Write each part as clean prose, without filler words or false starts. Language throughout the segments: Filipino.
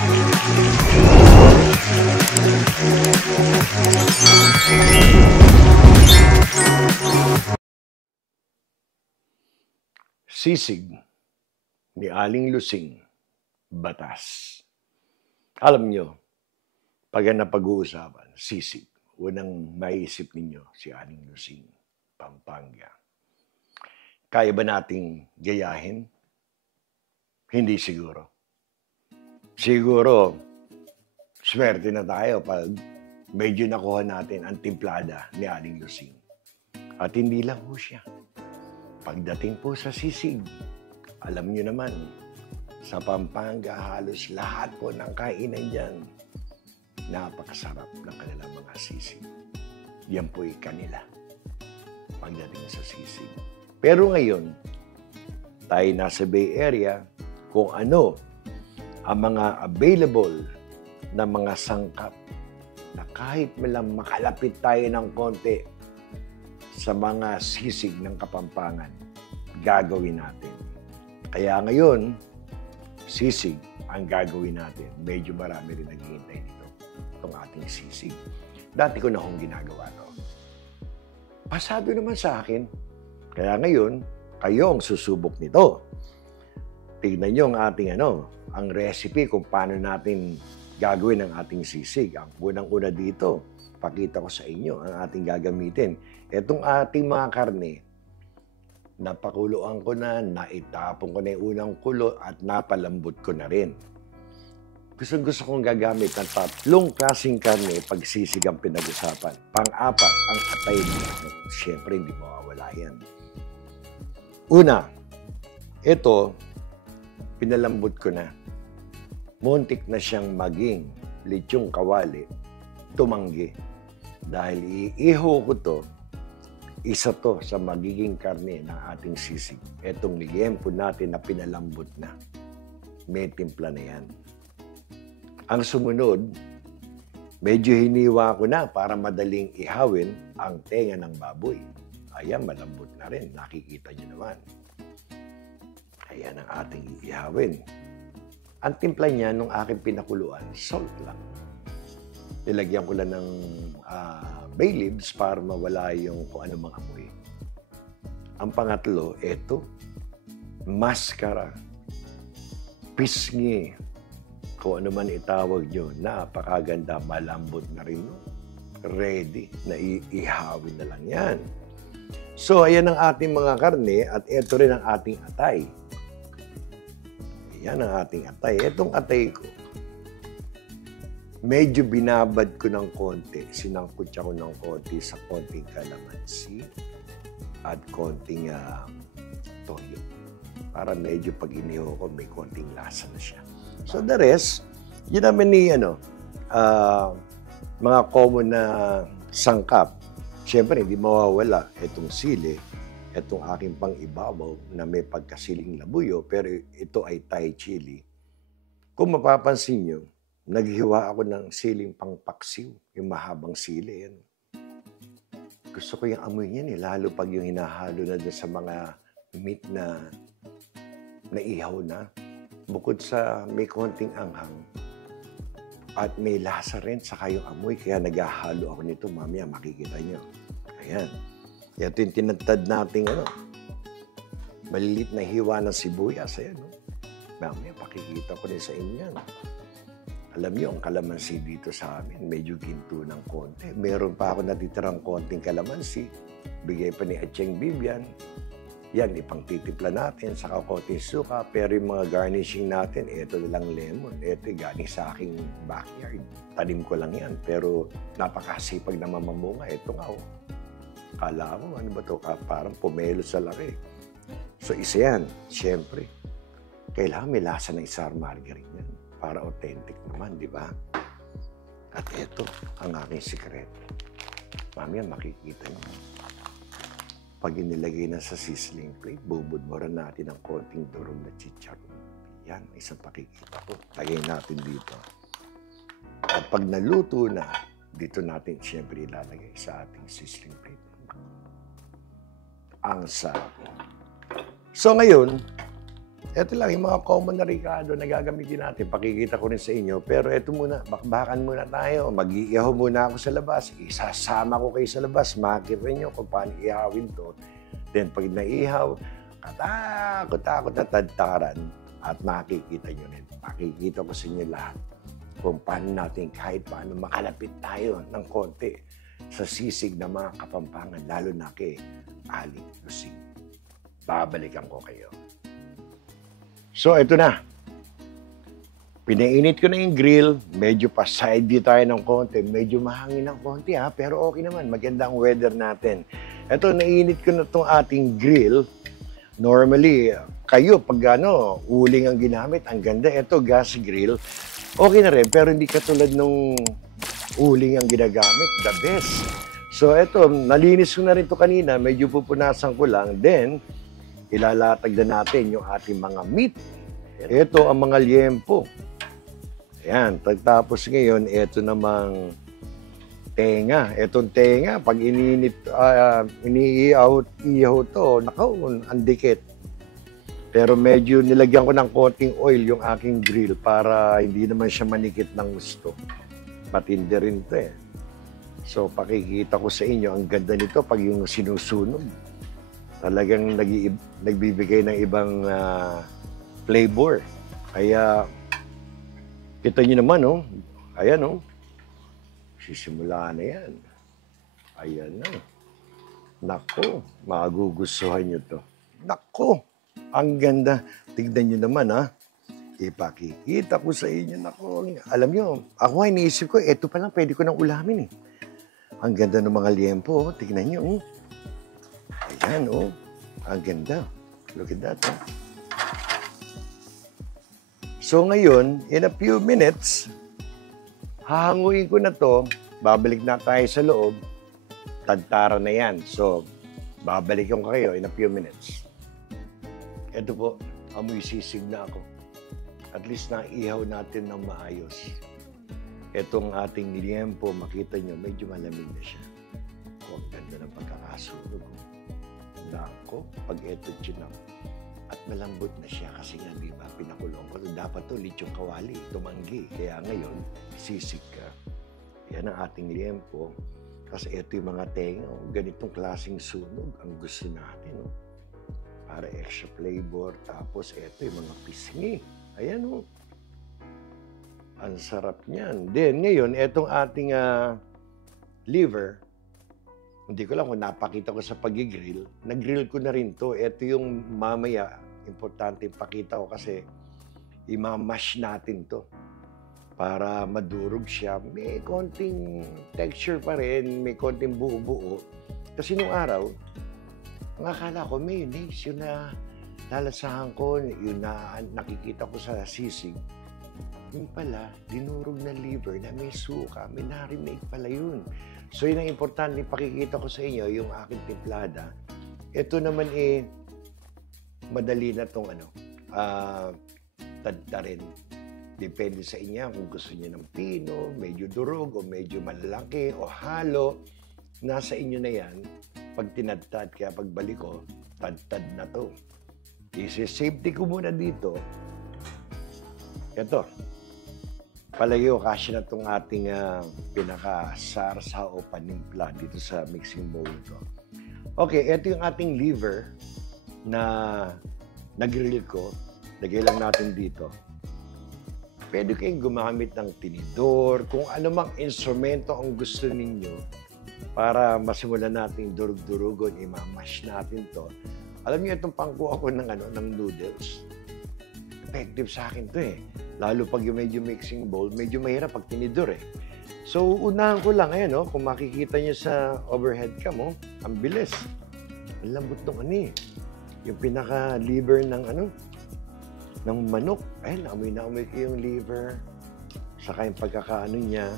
Sisig ni Aling Lusing, batas. Alam nyo, pag napag-uusapan, sisig, unang maisip ninyo si Aling Lusing, Pampanga. Kaya ba nating gayahin? Hindi siguro. Siguro, swerte na tayo pag medyo nakuha natin ang timplada ni Aling Lusing. At hindi lang po siya. Pagdating po sa sisig, alam nyo naman, sa Pampanga, halos lahat po ng kainan dyan, napakasarap ng kanilang mga sisig. Yan po'y kanila pagdating sa sisig. Pero ngayon, tayo nasa Bay Area, kung ano ang mga available na mga sangkap na kahit malang makalapit tayo ng konti sa mga sisig ng Kapampangan, gagawin natin. Kaya ngayon, sisig ang gagawin natin. Medyo marami rin naghihintay nito, itong ating sisig. Dati ko na akong ginagawa to. Pasado naman sa akin. Kaya ngayon, kayo ang susubok nito. Tignan nyo ang ating ang recipe kung paano natin gagawin ang ating sisig. Ang unang-una dito, pakita ko sa inyo ang ating gagamitin. Itong ating mga karne, napakuluan ko na, naitapon ko na yung unang kulo at napalambot ko na rin. Gusto kong gagamit ng 3 klaseng karne pag sisig ang pinag-usapan. Pang-apat, ang atay na. Siyempre, hindi mawawala yan. Una, ito, pinalambot ko na. Muntik na siyang maging lechong kawali, tumanggi. Dahil iiho ko to, isa to sa magiging karne ng ating sisig. Etong liempo natin na pinalambot na. May timpla na yan. Ang sumunod, medyo hiniwa ko na para madaling ihawin ang tenga ng baboy. Ayan, malambot na rin. Nakikita nyo naman. Ayan ang ating ihawin. Ang timpla niya nung aking pinakuluan, salt lang. Nilagyan ko lang ng bay leaves para mawala yung kung ano mga amoy. Ang pangatlo, eto, mascara, pisngi, kung ano man itawag nyo, napakaganda, malambot na rin. Ready na ihawin na lang yan. So, ayan ang ating mga karne at ito rin ang ating atay. Ayan ang ating atay. Itong atay ko, medyo binabad ko ng konti. Sinangkot ko ng konti sa konting kalamansi at konting toyo. Para medyo pag iniho ko, may konting lasa na siya. So the rest, yun naman ni mga common na sangkap. Siyempre, hindi mawawala itong sili, itong aking pang-ibabaw na may pagkasiling labuyo, pero ito ay Thai chili. Kung mapapansin nyo, naghiwa ako ng siling pangpaksiw, yung mahabang sili. Yan. Gusto ko yung amoy niyan, lalo pag yung hinahalo na dun sa mga meat na naihaw na. Bukod sa may konting anghang at may lasa rin, saka yung amoy, kaya naghahalo ako nito. Mamaya makikita nyo. Ayan. Ito yung tinatad nating malilit na hiwa ng sibuyas. Ayan, mamaya pakikita ko rin sa inyo yan. Alam niyo, ang kalamansi dito sa amin, medyo ginto ng konti. Meron pa ako natitirang konting kalamansi. Bigay pa ni Acheng Bibian. Yan, ipangtitipla natin, saka konting suka. Pero yung mga garnishing natin, ito lang lemon. Ito galing sa aking backyard. Tanim ko lang yan. Pero napakasipag na mamamunga. Ito nga, Kala mo, ano ba ito? Parang pomelo sa laki. So, isa yan. Siyempre, kailangan may lasa ng isar margarine yan. Para authentic naman, di ba? At ito, ang aking sikreto. Mamaya makikita niyo. Pag inilagay na sa sizzling plate, bubudburan natin ng konting durog na chicharon. Yan, isang pakikita ko. Lagay natin dito. At pag naluto na, dito natin siyempre ilalagay sa ating sizzling plate. Ang sarap. So ngayon, Ito lang, yung mga common na rekado na gagamitin natin, pakikita ko rin sa inyo. Pero ito muna, bakbakan muna tayo. Mag-iihaw muna ako sa labas. Isasama ko kayo sa labas. Makikita nyo kung paano ihawin to. Then pag naihaw, katakot-takot na tadtaran. At makikita nyo rin. Makikita ko sa inyo lahat kung paano natin kahit paano makalapit tayo ng konti sa sisig na mga Kapampangan, lalo na kay Aling Lusing. Babalikan ko kayo. So, ito na. Pinainit ko na yung grill. Medyo pa-side view tayo ng konti. Medyo mahangin ng konti ha. Pero okay naman. Maganda ang weather natin. Ito, nainit ko na itong ating grill. Normally, kayo, pag uling ang ginamit, ang ganda. Ito, gas grill. Okay na rin. Pero hindi katulad nung uling ang ginagamit. The best. So, ito, nalinis ko na rin ito kanina. Medyo pupunasan ko lang. Then, ilalatag na natin yung ating mga meat. Ito ang mga liempo. Ayan, tapos ngayon, ito namang tenga. Itong tenga, pag iniihaw to, nakaw, ang dikit. Pero medyo nilagyan ko ng konting oil yung aking grill para hindi naman siya manikit ng gusto. Matindi rin to eh. So, pakikita ko sa inyo, ang ganda nito pag yung sinusunog. Talagang nagbibigay ng ibang flavor. Kaya, kita nyo naman, oh. Ayan, oh. Sisimula na yan. Ayan na. Nako, magugustuhan nyo to. Nako, ang ganda. Tignan nyo naman, ha. Ipakikita ko sa inyo. Nako, alam nyo, ako ay iniisip ko, eto pa lang, pwede ko nang ulamin, eh. Ang ganda ng mga liempo, oh. Tignan nyo, oh. Ayan, oh. Ang ganda. Look at that, oh. So, ngayon, in a few minutes, hahanguin ko na to. Babalik na tayo sa loob. Tadtara na yan. So, babalik ko kayo in a few minutes. Ito po, amoy sisig na ako. At least naihaw natin ng maayos. Itong ating liempo, makita nyo, medyo malamig na siya. Ang ganda ng pagkakasunog. Nako, pag ito chinap. At malambot na siya kasi nga, di ba, pinakulong ko. Dapat to lechong kawali, tumanggi. Kaya ngayon, sisig ka. Yan ang ating liempo. Kasi ito yung mga tenga. Ganitong klaseng sunog ang gusto natin. Oh. Para extra flavor. Tapos ito yung mga pisngi. Ayan o. Oh. Ang sarap niyan. Then ngayon, etong ating liver, hindi ko lang kung napakita ko sa pag-grill. Nag-grill ko na rin to. Ito yung mamaya, importante ipakita ko kasi imamash natin to. Para madurog siya. May konting texture pa rin, may konting buo-buo. Kasi nung araw, ang akala ko mayonnaise, yun na lalasahan ko, yun na nakikita ko sa sisig. Yung pala, dinurog na liver na may suka, may narinig pala yun. So yun ang importante pakikita ko sa inyo, yung aking timplada. Ito naman madali na itong tadtarin. Depende sa inyo kung gusto niyo ng pino, medyo durog, o medyo malaki, o halo. Nasa inyo na yan. Pag tinadtad, kaya pagbalik ko, tadtad na to. Isi-safety ko muna dito. Ito. Palayo, kasi na itong ating pinaka-sarsa o panimpla dito sa mixing bowl ito. Okay, ito yung ating liver na nag-grill ko. Lagay lang natin dito. Pwede kayong gumamit ng tinidor, kung ano mang instrumento ang gusto ninyo para masimulan natin durug-durugon, imamash natin to. Alam niyo itong pangkuha ko ng noodles. Effective sa akin to eh. Lalo pag yung medyo mixing bowl, medyo mahirap pag tinidor eh. So, unahan ko lang, ayan, oh, kung makikita niyo sa overhead cam, oh, ang bilis. Ang lambot ng yung pinaka-liver ng manok. Ayun, naamoy ko yung liver. Saka yung pagkakaano niya.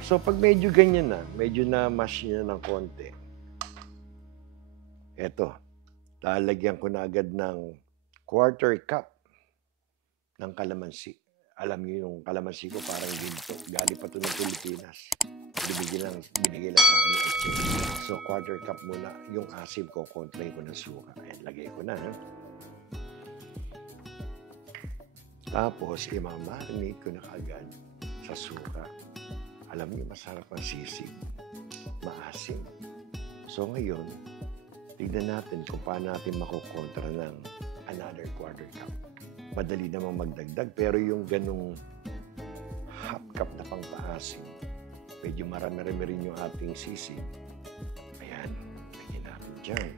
So, pag medyo ganyan na, medyo na-mash niya ng konti. Eto, lalagyan ko na agad ng 1/4 cup ng kalamansi. Alam niyo yung kalamansi ko parang ginto. Galing pa ito ng Pilipinas. Binigay lang sa akin yung asin. So, 1/4 cup muna. Yung asin ko, kontrahin ko ng suka. Ayan, lagay ko na. Tapos, imamarinate ko na kaagad sa suka. Alam niyo, masarap ang sisig. Maasim. So ngayon, tignan natin kung paano natin makukontra ng another quarter cup. Madali namang magdagdag, pero yung ganung half cup na pang-paasim, medyo marami-rami rin yung ating sisig. Ayan, lagyan natin dyan.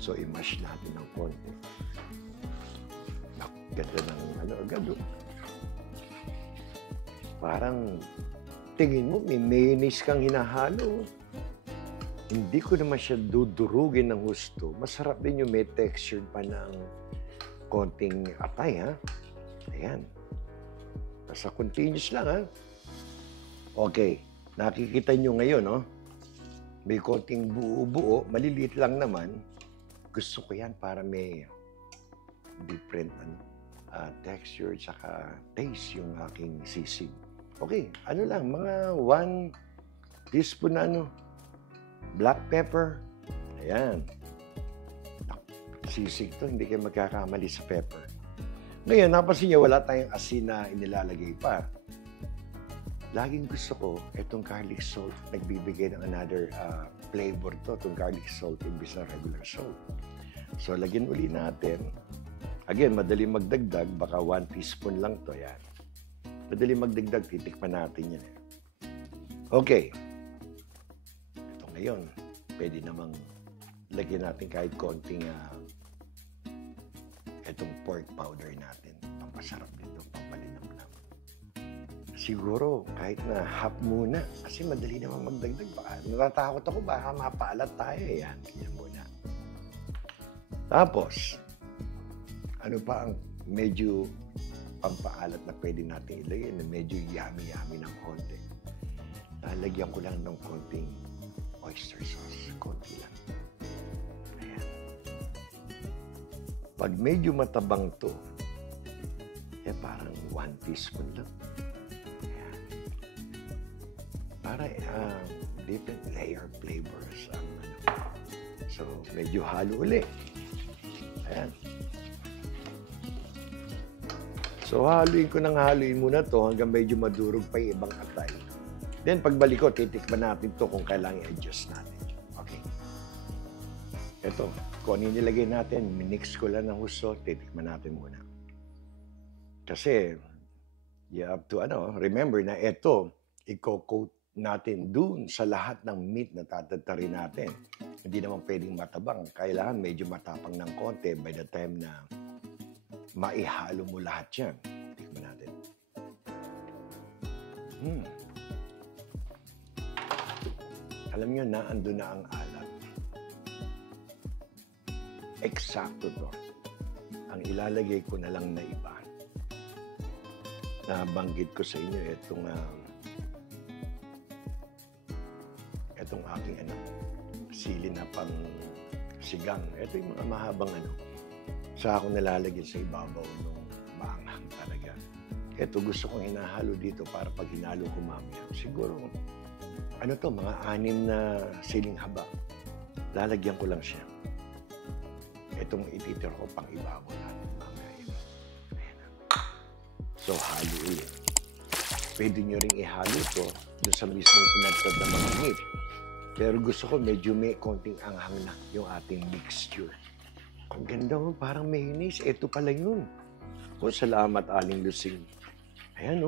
So, i-mash natin ng konti. Ganda ng agad. Parang, tingin mo, may mayonnaise kang hinahalo. Hindi ko naman siya dudurugin ng gusto. Masarap din yung may texture pa ng konting atay, ha? Ayan. Basta continuous lang, ha? Okay. Nakikita nyo ngayon, no? May konting buo-buo. Maliliit lang naman. Gusto ko yan para may different texture tsaka taste yung aking sisig. Okay. Ano lang, mga 1 teaspoon na black pepper. Ayan. Sisig to, hindi kayo magkakamali sa pepper. Ngayon, napansin niyo, wala tayong asin na inilalagay pa. Laging gusto ko, itong garlic salt, nagbibigay ng another flavor to, itong garlic salt, imbis na regular salt. So, lagyan uli natin. Again, madali magdagdag, baka 1 teaspoon lang to, yan. Madali magdagdag, titikman natin yan. Okay. Ito ngayon, pwede namang lagyan natin kahit konting itong pork powder natin. Pampasarap dito, pampalinamnam. Siguro, kahit na half muna, kasi madali naman magdagdag. Baka natatakot ako, baka mapaalat tayo. Yan, kaya muna. Tapos, ano pa ang medyo pampaalat na pwede natin ilagay na medyo yummy-yummy ng konti. Lalagyan ko lang ng konting oyster sauce. Konti lang. Pag medyo matabang to, parang 1 teaspoon lang. Ayan. Para different layer flavors. So, medyo halo uli. Ayan. So, haluin ko muna to hanggang medyo madurog pa yung ibang atay. Then, pagbalik ko, titikman natin to kung kailangan i-adjust natin. Okay. Ito. Kung ano nilagay natin, minix ko lang ng husto, titikman natin muna. Kasi, you have to, remember na ito, i-coat natin dun sa lahat ng meat na tatatarin natin. Hindi naman pwedeng matabang. Kailangan medyo matapang ng konti by the time na maihalo mo lahat yan. Tikman natin. Alam nyo na, ando na ang alat. Eksakto to. Ang ilalagay ko na lang na iba. Nabanggit ko sa inyo itong aking sili na pang sigang. Ito yung mga mahabang sa ako nalalagay sa ibabaw ng maanghang talaga. Ito gusto kong hinahalo dito para pag hinalo ko mamaya. Siguro, mga 6 na siling haba. Lalagyan ko lang siya. Itong ititira ko pang ibabaw natin mamaya. So, halo ulit. Pwede nyo ring ihalo ito doon sa mismong pinagtad na mga meat. Pero gusto ko medyo may konting anghang na yung ating mixture. Ang ganda mo, parang mayonnaise. Ito pala yun. Salamat, Aling Lusing. Ayan,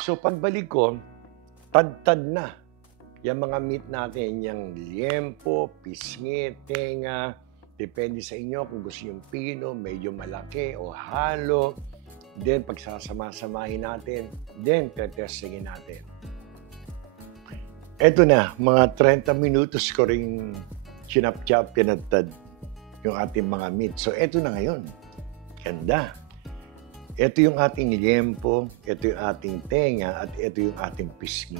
So, pagbalik ko, tad-tad na. Yung mga meat natin, yung liempo, pisngi, tenga, depende sa inyo kung gusto yung pino, medyo malaki o halo. Then, pagsasama-samahin natin, then, tetestingin natin. Eto na, mga 30 minutos ko rin chinap-chap, pinatad yung ating mga meat. So, eto na ngayon. Ganda. Ito yung ating liempo, ito yung ating tenga, at ito yung ating pisngi.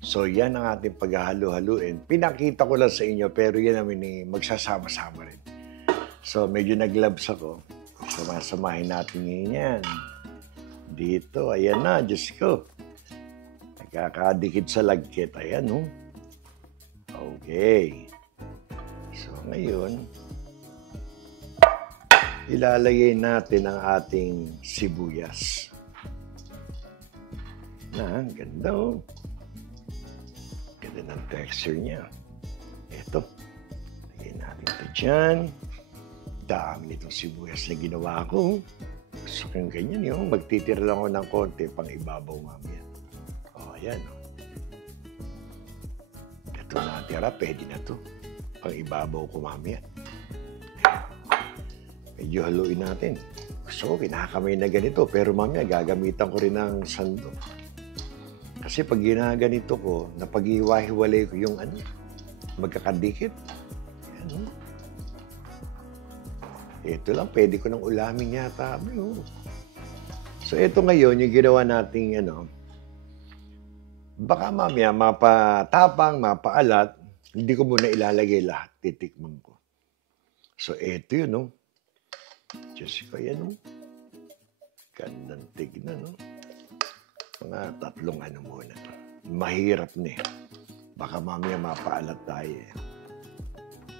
So, yan ang ating paghahalo-haluin. Pinakita ko lang sa inyo, pero yan namin magsasama-sama rin. So, medyo nag-gloves ako. Samasamahin natin yan. Dito, ayan na, Diyos ko. Nagkakadikit sa lagkit. Ayan, Okay. So, ngayon, ilalagay natin ang ating sibuyas. Ang ganda oh. Ganda ng texture niya. Ito. Lagay natin ito dyan. Dami nitong sibuyas na ginawa ko. Gusto kong ganyan yung magtitira lang ako ng konti pang ibabaw mamaya. O, ayan o. Ito natira, pwede na to. Pang ibabaw ko mamaya. Medyo haluin natin. Gusto ko, kinakamay na ganito. Pero mamaya, gagamitan ko rin ng sandok. Kasi pag ginaganito ko, napag-iwahiwalay ko yung magkakadikit. Ayan. Ito lang, pwede ko nang ulamin yata. So, ito ngayon, yung ginawa nating, baka mamaya, mapatapang, mapaalat, hindi ko muna ilalagay lahat. Titikman ko. So, ito yun, Diyos ko, yan, Gandang tignan, Mga 3 muna. Mahirap na Baka mamaya mapaalat tayo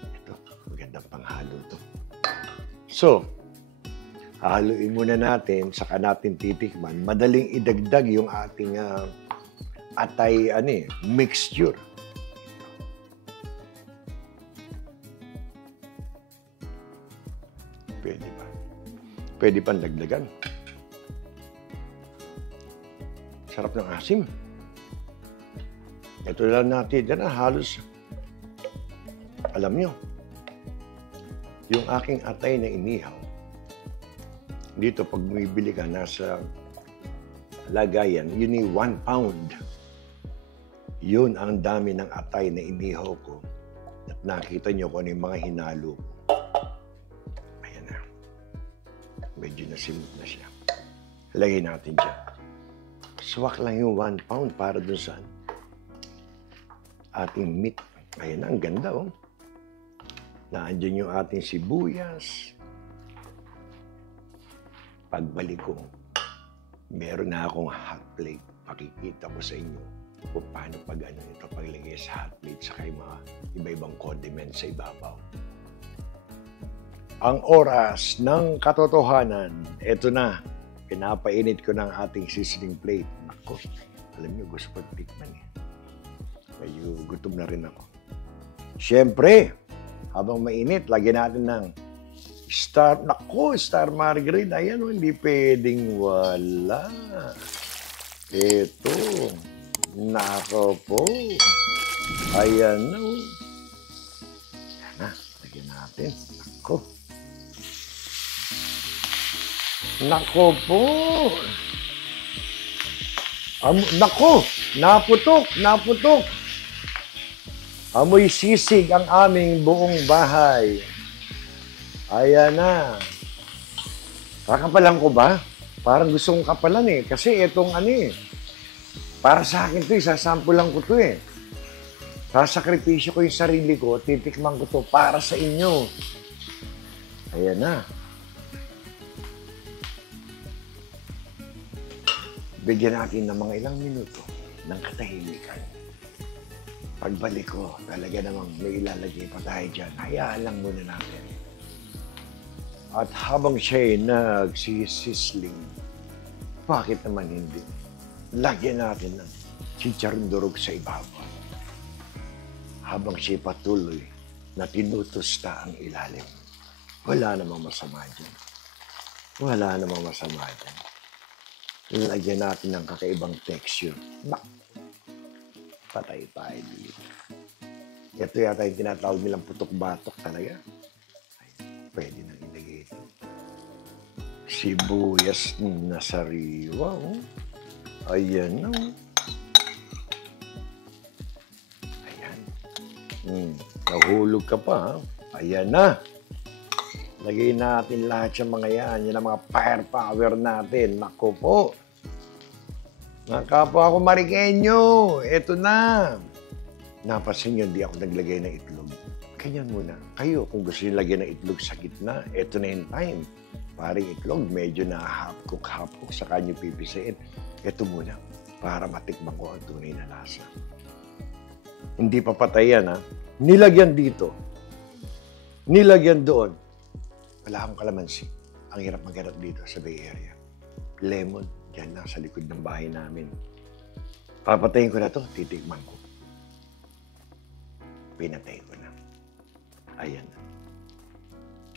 Ito, magandang panghalo to. So, haluin muna natin, saka natin titikman. Madaling idagdag yung ating atay, mixture. Pwede ba? Pwede pang dagdagan. Sarap ng asim. Ito lang natin. Yan halos. Alam nyo, yung aking atay na inihaw, dito pag bumibili ka, nasa lagayan, yun yung 1 pound. Yun ang dami ng atay na inihaw ko. At nakita nyo kung ano yung mga hinalo ko. Ayan na. Medyo nasimot na siya. Lagay natin dyan. Swak lang yung 1 pound para dun sa ating meat. Ayan na, ang ganda Naandyan yung ating sibuyas. Pagbalik ko, meron na akong hot plate. Pakikita ko sa inyo kung paano ito paglagay sa hot plate saka yung mga iba-ibang condiments sa ibabaw. Ang oras ng katotohanan, eto na. Pinapainit ko ng ating seasoning plate. Ako, alam niyo, gusto ko tikman Medyo gutom na rin ako. Siyempre, habang mainit, lagyan natin ng star margarine. Ayan hindi pwedeng wala. Ito. Nako po. Ayan na. Ayan na. Lagyan natin. Nako po. Nako. Naputok. Amoy sisig ang aming buong bahay. Ayan na. Kakapalan ko ba? Parang gusto kong kapalan Kasi itong para sa akin to sasampulan ko to Sasakripisyo ko yung sarili ko, titikman ko to para sa inyo. Ayan na. Bigyan natin ng mga ilang minuto ng katahimikan. Pagbalik ko, talaga namang may ilalagay pa tayo dyan. Hayaan lang muna natin. At habang siya'y nagsisisling, bakit naman hindi? Lagyan natin ng chicharon durog sa ibabaw. Habang siya'y patuloy na tinutusta ang ilalim. Wala namang masama dyan. Lagyan natin ng kakaibang texture. Patay tayo dito. Ito yata yung tinatawag nilang putok-batok talaga. Ay, pwede nang ilagay ito. Sibuyas na sariwa. Ayan na. Ayan. Nahulog ka pa. Ayan na. Lagay natin lahat yung mga yan. Yan ang mga firepower natin. Naku po. Mga kapwa ako Marikenyo, eto na. Napansin nyo, hindi ako naglagay ng itlog. Ganyan muna. Kayo, kung gusto nyo lagyan ng itlog sa gitna, eto na yung time. Paring itlog, medyo na half-cook, saka nyo pipisain. Eto muna, para matikman ko ang tunay na lasa. Hindi pa patay yan, Nilagyan dito. Nilagyan doon. Wala akong kalamansi. ang hirap maghanap dito sa Bay Area. Lemon, dyan lang sa likod ng bahay namin. Papatayin ko na to, titikman ko. Pinatay ko na. Ayan.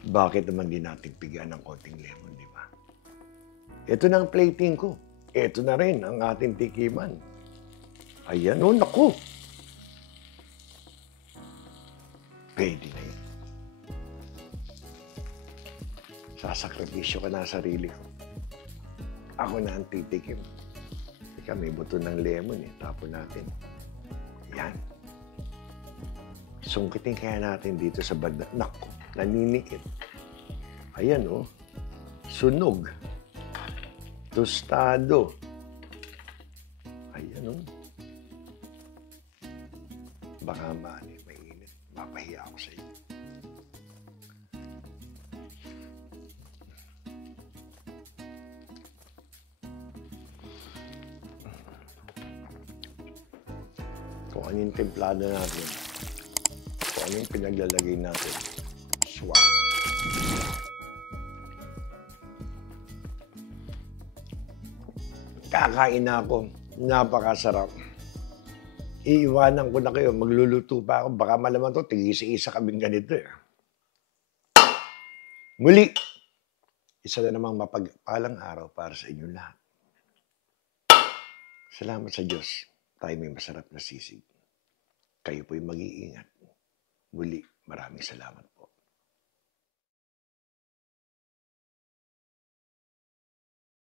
Bakit naman di natin bigyan ng konting lemon, di ba? Ito na ang plating ko. Ito na rin ang ating tikiman. Ayan, oh, naku. Pwede na yun. Sasakripisyo ko na ang sarili ko. Ako na ang titikim. Ika, may buto ng lemon eh. Tapon natin. Yan. Sungkitin kaya natin dito sa banda. Naku, naninikit. Ayan oh. Sunog. Tostado. Ayan oh. Baka mainit. Mapahiya ako sa iyo. Kung ano yung templado natin. Kung ano yung pinaglalagay natin. Swak. Kakain na ako. Napakasarap. Iiwanan ko na kayo. Magluluto pa ako. Baka malaman to, tigisa-isa kaming ganito eh. Muli, isa na namang mapagpalang araw para sa inyo lahat. Salamat sa Diyos. Tayo may masarap na sisig. Kayo po'y mag-iingat. Muli, maraming salamat.